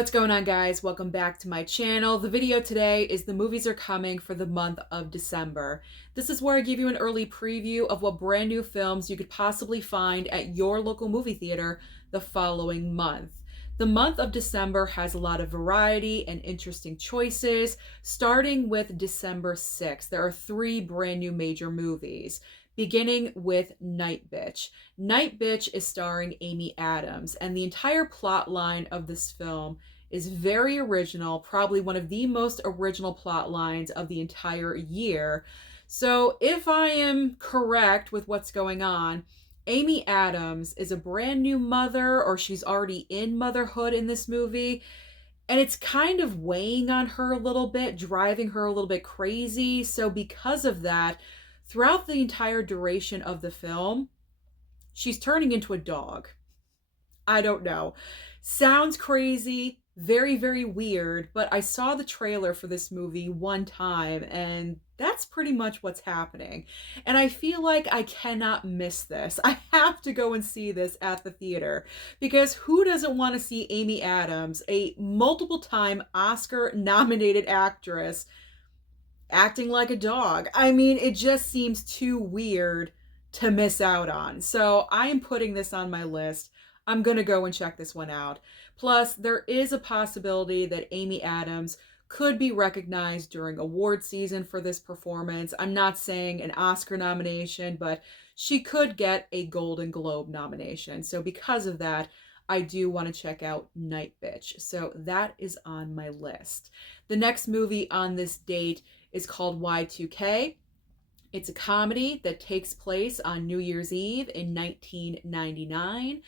What's going on, guys? Welcome back to my channel. The video today is the movies are coming for the month of December. This is where I give you an early preview of what brand new films you could possibly find at your local movie theater the following month. The month of December has a lot of variety and interesting choices, starting with December 6th. There are three brand new major movies, beginning with NightBitch. NightBitch is starring Amy Adams, and the entire plot line of this film is very original, probably one of the most original plot lines of the entire year. So if I am correct with what's going on, Amy Adams is a brand new mother, or she's already in motherhood in this movie, and it's kind of weighing on her a little bit, driving her a little bit crazy. So because of that, throughout the entire duration of the film, she's turning into a dog. I don't know. Sounds crazy, very, very weird, but I saw the trailer for this movie one time, and that's pretty much what's happening. And I feel like I cannot miss this. I have to go and see this at the theater, because who doesn't want to see Amy Adams, a multiple time Oscar nominated actress, acting like a dog? I mean, it just seems too weird to miss out on. So I am putting this on my list. I'm going to go and check this one out. Plus, there is a possibility that Amy Adams could be recognized during award season for this performance. I'm not saying an Oscar nomination, but she could get a Golden Globe nomination. So because of that, I do want to check out NightBitch. So that is on my list. The next movie on this date is called Y2K. It's a comedy that takes place on New Year's Eve in 1999.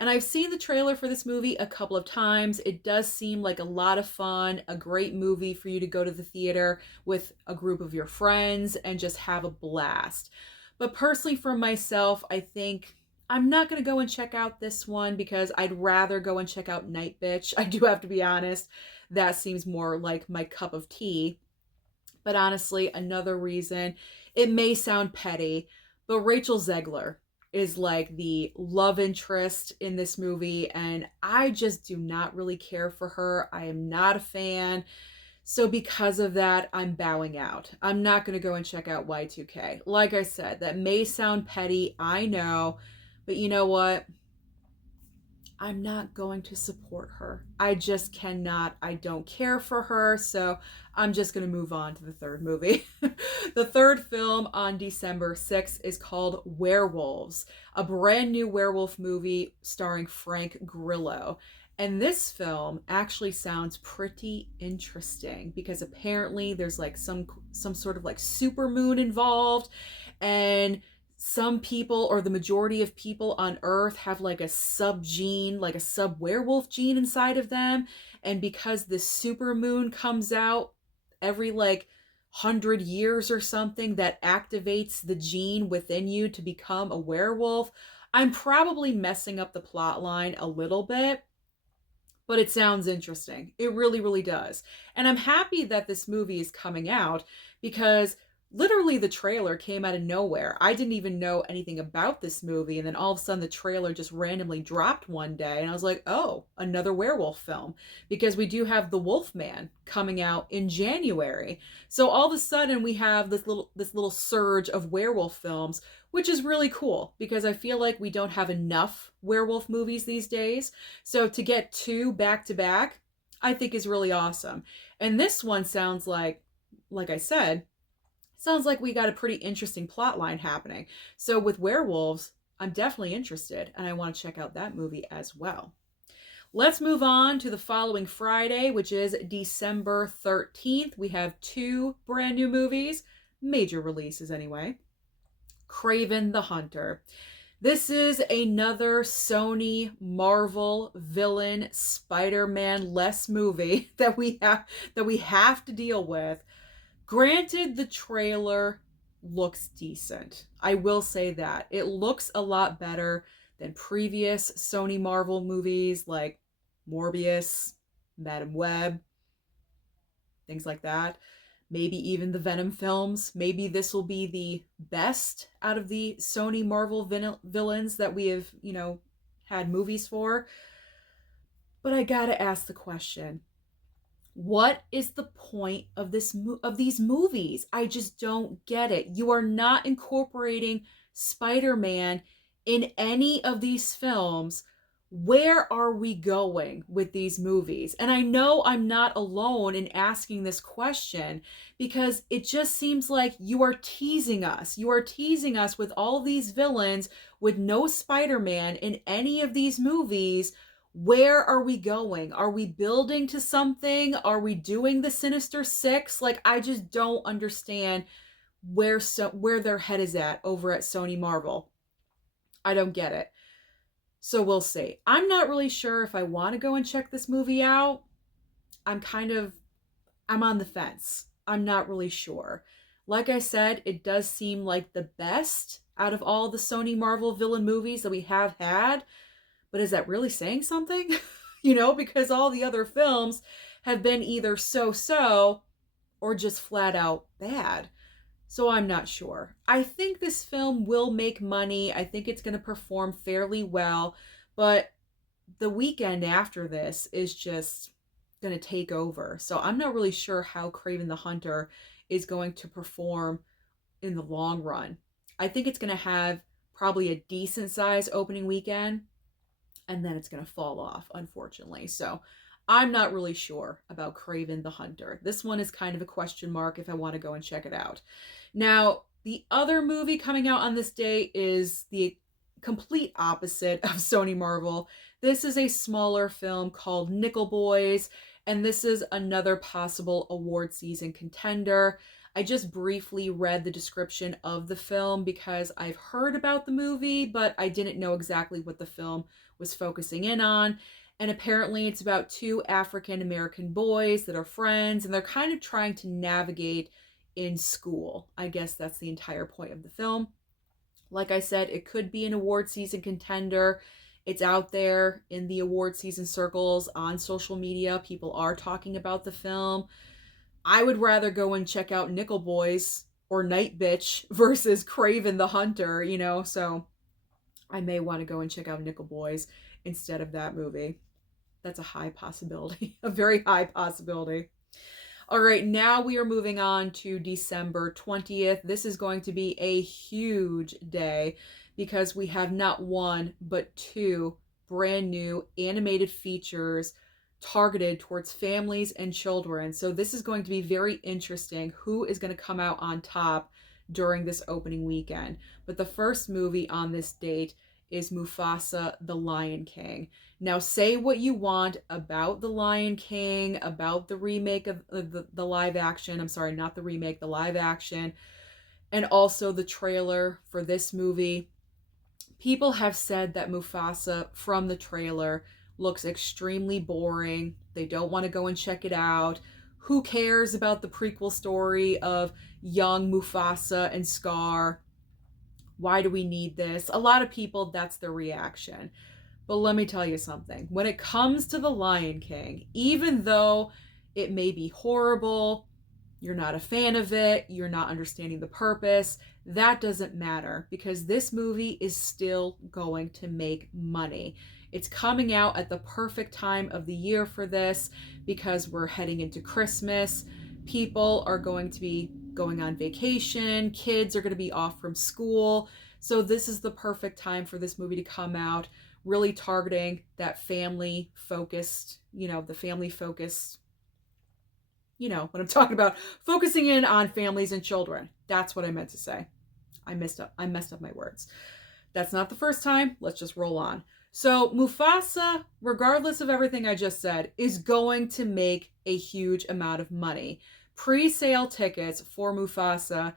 And I've seen the trailer for this movie a couple of times. It does seem like a lot of fun, a great movie for you to go to the theater with a group of your friends and just have a blast. But personally, for myself, I think I'm not going to go and check out this one because I'd rather go and check out NightBitch. I do have to be honest. That seems more like my cup of tea. But honestly, another reason, it may sound petty, but Rachel Zegler is like the love interest in this movie, and I just do not really care for her. I am not a fan. So because of that, I'm bowing out. I'm not going to go and check out Y2K. Like I said, that may sound petty, I know, but you know what? I'm not going to support her. I just cannot. I don't care for her. So I'm just going to move on to the third movie. The third film on December 6th is called Werewolves, a brand new werewolf movie starring Frank Grillo. And this film actually sounds pretty interesting because apparently there's like some sort of like supermoon involved, and some people, or the majority of people on Earth, have like a sub gene, like a sub werewolf gene inside of them. And because this super moon comes out every like 100 years or something, that activates the gene within you to become a werewolf. I'm probably messing up the plot line a little bit, but it sounds interesting. It really, really does. And I'm happy that this movie is coming out because literally the trailer came out of nowhere. I didn't even know anything about this movie, and then all of a sudden the trailer just randomly dropped one day, and I was like, oh, another werewolf film, because we do have The Wolfman coming out in January. So all of a sudden we have this little surge of werewolf films, which is really cool because I feel like we don't have enough werewolf movies these days. So to get two back to back, I think is really awesome. And this one sounds like I said, sounds like we got a pretty interesting plot line happening. So with werewolves, I'm definitely interested, and I want to check out that movie as well. Let's move on to the following Friday, which is December 13th. We have two brand new movies, major releases anyway. Kraven the Hunter. This is another Sony Marvel villain Spider-Man-less movie that we have to deal with. Granted, the trailer looks decent. I will say that. It looks a lot better than previous Sony Marvel movies like Morbius, Madam Web, things like that. Maybe even the Venom films. Maybe this will be the best out of the Sony Marvel villains that we have, had movies for. But I gotta ask the question, what is the point of these movies? I just don't get it. You are not incorporating Spider-Man in any of these films. Where are we going with these movies? And I know I'm not alone in asking this question, because it just seems like you are teasing us. You are teasing us with all these villains with no Spider-Man in any of these movies. Where are we going? Are we building to something? Are we doing the Sinister Six? Like, I just don't understand where their head is at over at Sony Marvel. I don't get it. So we'll see. I'm not really sure if I want to go and check this movie out. I'm on the fence. I'm not really sure. Like I said, it does seem like the best out of all the Sony Marvel villain movies that we have had. But is that really saying something? Because all the other films have been either so-so or just flat out bad. So I'm not sure. I think this film will make money. I think it's going to perform fairly well. But the weekend after this is just going to take over. So I'm not really sure how Kraven the Hunter is going to perform in the long run. I think it's going to have probably a decent size opening weekend, and then it's going to fall off, unfortunately. So I'm not really sure about Kraven the Hunter. This one is kind of a question mark if I want to go and check it out. Now, the other movie coming out on this day is the complete opposite of Sony Marvel. This is a smaller film called Nickel Boys, and this is another possible award season contender. I just briefly read the description of the film because I've heard about the movie, but I didn't know exactly what the film was focusing in on. And apparently it's about two African American boys that are friends, and they're kind of trying to navigate in school. I guess that's the entire point of the film. Like I said, it could be an award season contender. It's out there in the award season circles on social media. People are talking about the film. I would rather go and check out Nickel Boys or NightBitch versus Kraven the Hunter, so I may want to go and check out Nickel Boys instead of that movie. That's a high possibility, a very high possibility. All right, now we are moving on to December 20th. This is going to be a huge day because we have not one, but two brand new animated features targeted towards families and children. So this is going to be very interesting. Who is going to come out on top during this opening weekend? But the first movie on this date is Mufasa, the Lion King. Now, say what you want about the Lion King, about the remake of the live action. I'm sorry, not the remake, the live action, and also the trailer for this movie. People have said that Mufasa from the trailer looks extremely boring. They don't want to go and check it out. Who cares about the prequel story of young Mufasa and Scar? Why do we need this? A lot of people, that's their reaction. But let me tell you something. When it comes to The Lion King, even though it may be horrible, you're not a fan of it, you're not understanding the purpose, that doesn't matter because this movie is still going to make money. It's coming out at the perfect time of the year for this because we're heading into Christmas. People are going to be going on vacation. Kids are going to be off from school. So this is the perfect time for this movie to come out, really targeting that family-focused, the family-focused, what I'm talking about, focusing in on families and children. That's what I meant to say. I messed up my words. That's not the first time. Let's just roll on. So Mufasa, regardless of everything I just said, is going to make a huge amount of money. Pre-sale tickets for Mufasa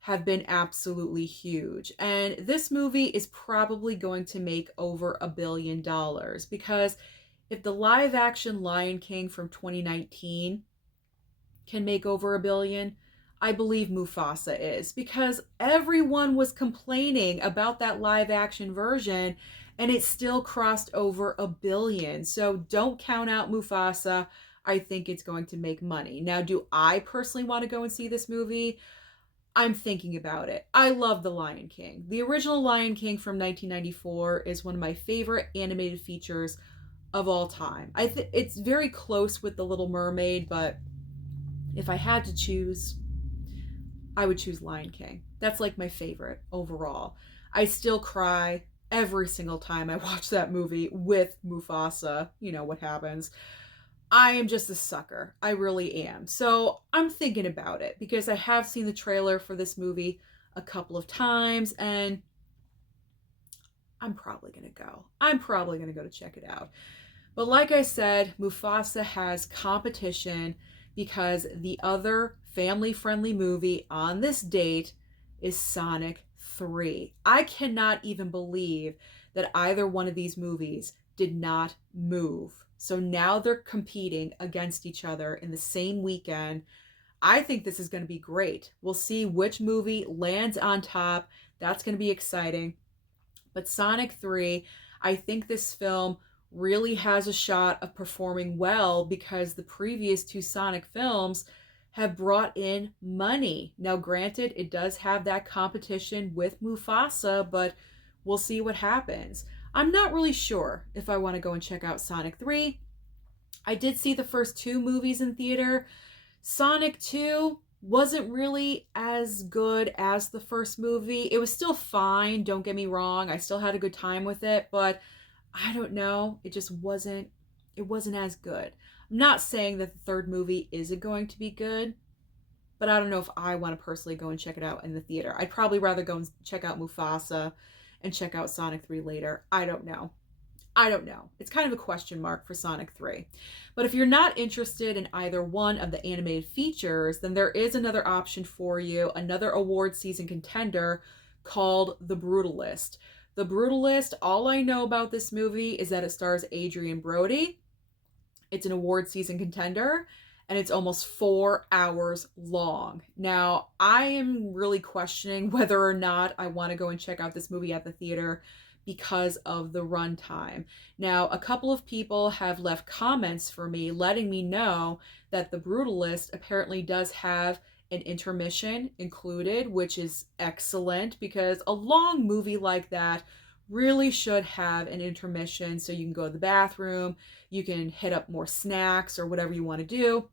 have been absolutely huge. And this movie is probably going to make over $1 billion because if the live action Lion King from 2019 can make over $1 billion, I believe Mufasa is, because everyone was complaining about that live action version and it still crossed over $1 billion. So don't count out Mufasa. I think it's going to make money. Now, do I personally want to go and see this movie? I'm thinking about it. I love The Lion King. The original Lion King from 1994 is one of my favorite animated features of all time. I think it's very close with The Little Mermaid, but if I had to choose, I would choose Lion King. That's like my favorite overall. I still cry every single time I watch that movie with Mufasa. You know what happens. I am just a sucker. I really am. So I'm thinking about it because I have seen the trailer for this movie a couple of times and I'm probably going to go. I'm probably going to go to check it out. But like I said, Mufasa has competition because the other family-friendly movie on this date is Sonic 3. I cannot even believe that either one of these movies did not move. So now they're competing against each other in the same weekend. I think this is going to be great. We'll see which movie lands on top. That's going to be exciting. But Sonic 3, I think this film really has a shot of performing well because the previous two Sonic films have brought in money. Now, granted, it does have that competition with Mufasa, but we'll see what happens. I'm not really sure if I want to go and check out Sonic 3. I did see the first two movies in theater. Sonic 2 wasn't really as good as the first movie. It was still fine, don't get me wrong. I still had a good time with it, but I don't know. It wasn't as good. I'm not saying that the third movie isn't going to be good, but I don't know if I want to personally go and check it out in the theater. I'd probably rather go and check out Mufasa and check out Sonic 3 later. I don't know. It's kind of a question mark for Sonic 3. But if you're not interested in either one of the animated features, then there is another option for you, another award season contender called The Brutalist. The Brutalist, all I know about this movie is that it stars Adrien Brody. It's an award season contender, and it's almost 4 hours long. Now, I am really questioning whether or not I want to go and check out this movie at the theater because of the runtime. Now, a couple of people have left comments for me letting me know that The Brutalist apparently does have an intermission included, which is excellent because a long movie like that really should have an intermission so you can go to the bathroom, you can hit up more snacks or whatever you want to do,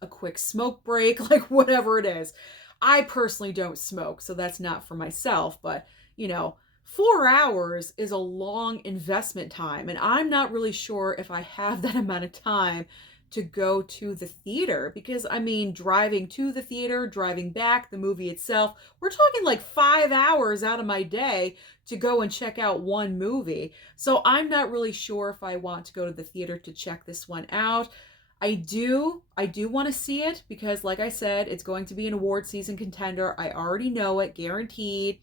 a quick smoke break, like whatever it is. I personally don't smoke, so that's not for myself, but 4 hours is a long investment time, and I'm not really sure if I have that amount of time to go to the theater because, driving to the theater, driving back, the movie itself, we're talking like 5 hours out of my day to go and check out one movie. So I'm not really sure if I want to go to the theater to check this one out. I do want to see it because, like I said, it's going to be an award season contender. I already know it, guaranteed.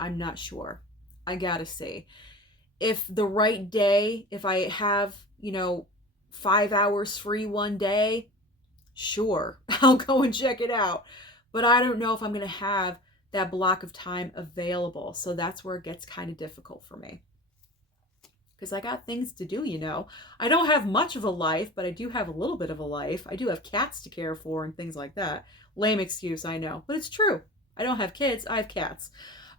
I'm not sure. I gotta see. If the right day, if I have, 5 hours free one day, sure, I'll go and check it out. But I don't know if I'm going to have that block of time available. So that's where it gets kind of difficult for me. Because I got things to do. I don't have much of a life, but I do have a little bit of a life. I do have cats to care for and things like that. Lame excuse, I know. But it's true. I don't have kids, I have cats.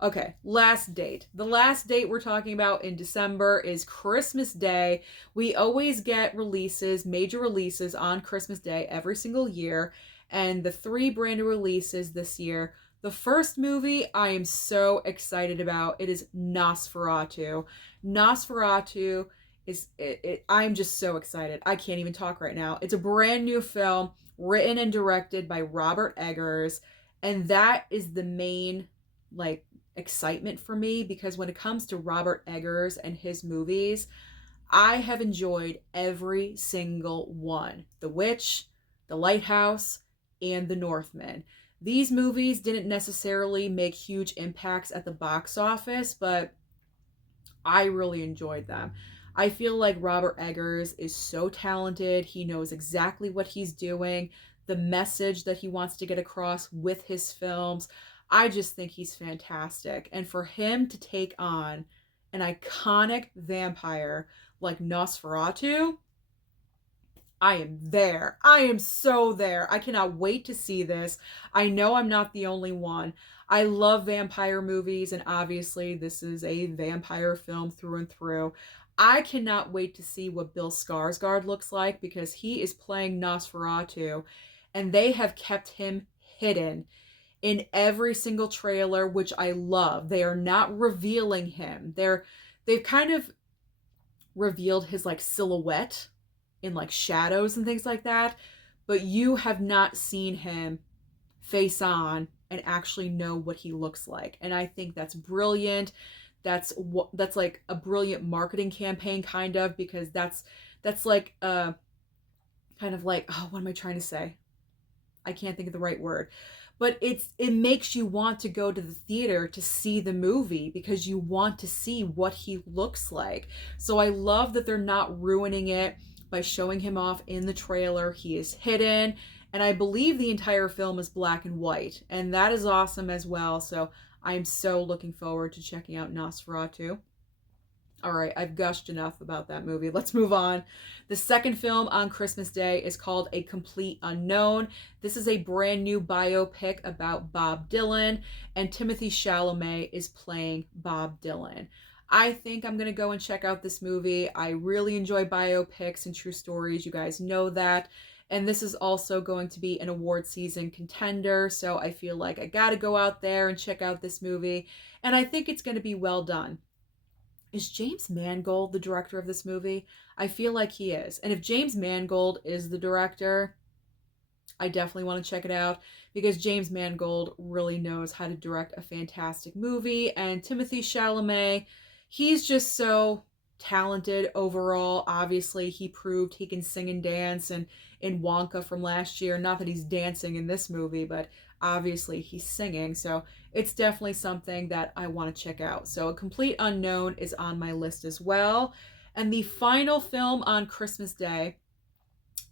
Okay, last date. The last date we're talking about in December is Christmas Day. We always get releases, major releases on Christmas Day every single year. And the 3 brand new releases this year. The first movie I am so excited about, it is Nosferatu. Nosferatu I'm just so excited. I can't even talk right now. It's a brand new film written and directed by Robert Eggers. And that is the main, excitement for me because when it comes to Robert Eggers and his movies, I have enjoyed every single one. The Witch, The Lighthouse, and The Northman. These movies didn't necessarily make huge impacts at the box office, but I really enjoyed them. I feel like Robert Eggers is so talented. He knows exactly what he's doing, the message that he wants to get across with his films. I just think he's fantastic. And for him to take on an iconic vampire like Nosferatu, I am there. I am so there. I cannot wait to see this. I know I'm not the only one. I love vampire movies, and obviously this is a vampire film through and through. I cannot wait to see what Bill Skarsgård looks like, because he is playing Nosferatu, and they have kept him hidden in every single trailer, which I love. They are not revealing him. They've kind of revealed his like silhouette in like shadows and things like that, but you have not seen him face on and actually know what he looks like. And I think that's brilliant. That's like a brilliant marketing campaign, kind of, because that's like kind of like, oh, what am I trying to say? I can't think of the right word. But it makes you want to go to the theater to see the movie, because you want to see what he looks like. So I love that they're not ruining it by showing him off in the trailer. He is hidden, and I believe the entire film is black and white, and that is awesome as well. So I'm so looking forward to checking out Nosferatu. All right, I've gushed enough about that movie. Let's move on. The second film on Christmas Day is called A Complete Unknown. This is a brand new biopic about Bob Dylan, and Timothée Chalamet is playing Bob Dylan. I think I'm going to go and check out this movie. I really enjoy biopics and true stories. You guys know that. And this is also going to be an award season contender, so I feel like I got to go out there and check out this movie. And I think it's going to be well done. Is James Mangold the director of this movie? I feel like he is. And if James Mangold is the director, I definitely want to check it out, because James Mangold really knows how to direct a fantastic movie. And Timothée Chalamet, he's just so talented overall. Obviously, he proved he can sing and dance, and in Wonka from last year, not that he's dancing in this movie, but obviously he's singing. So it's definitely something that I want to check out. So A Complete Unknown is on my list as well. And the final film on Christmas Day,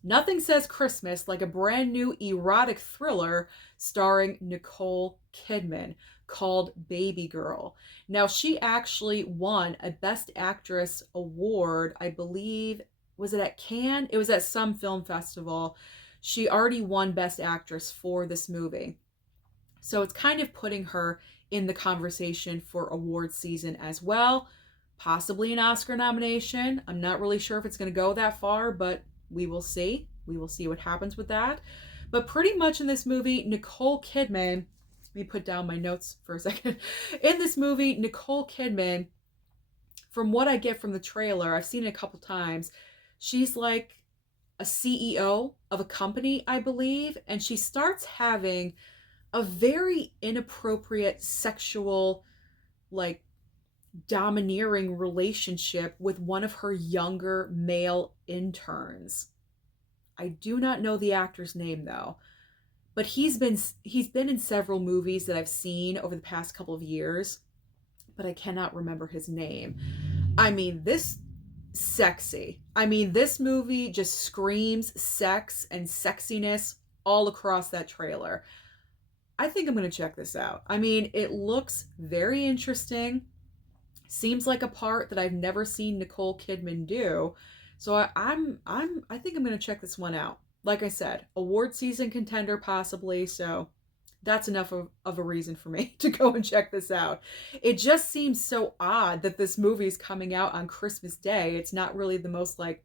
nothing says Christmas like a brand new erotic thriller starring Nicole Kidman, called BabyGirl. Now, she actually won a Best Actress award, I believe. Was it at Cannes? It was at some film festival. She already won Best Actress for this movie. So it's kind of putting her in the conversation for award season as well. Possibly an Oscar nomination. I'm not really sure if it's going to go that far, but we will see. We will see what happens with that. But pretty much in this movie, Nicole Kidman, let me put down my notes for a second. In this movie, Nicole Kidman, from what I get from the trailer, I've seen it a couple times, she's like a CEO of a company, I believe, and she starts having a very inappropriate sexual, like, domineering relationship with one of her younger male interns. I do not know the actor's name though, but he's been in several movies that I've seen over the past couple of years, but I cannot remember his name. I mean, this sexy. I mean, this movie just screams sex and sexiness all across that trailer. I think I'm going to check this out. I mean, it looks very interesting. Seems like a part that I've never seen Nicole Kidman do. So I think I'm going to check this one out. Like I said, award season contender possibly, so that's enough of a reason for me to go and check this out. It just seems so odd that this movie is coming out on Christmas Day. It's not really the most like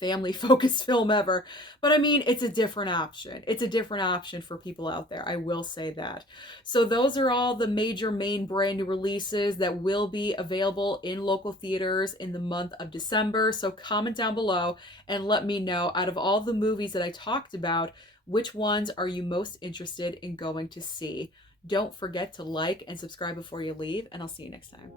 family focused film ever, but I mean, it's a different option. It's a different option for people out there, I will say that. So those are all the major main brand new releases that will be available in local theaters in the month of December. So comment down below and let me know, out of all the movies that I talked about, which ones are you most interested in going to see? Don't forget to like and subscribe before you leave, and I'll see you next time.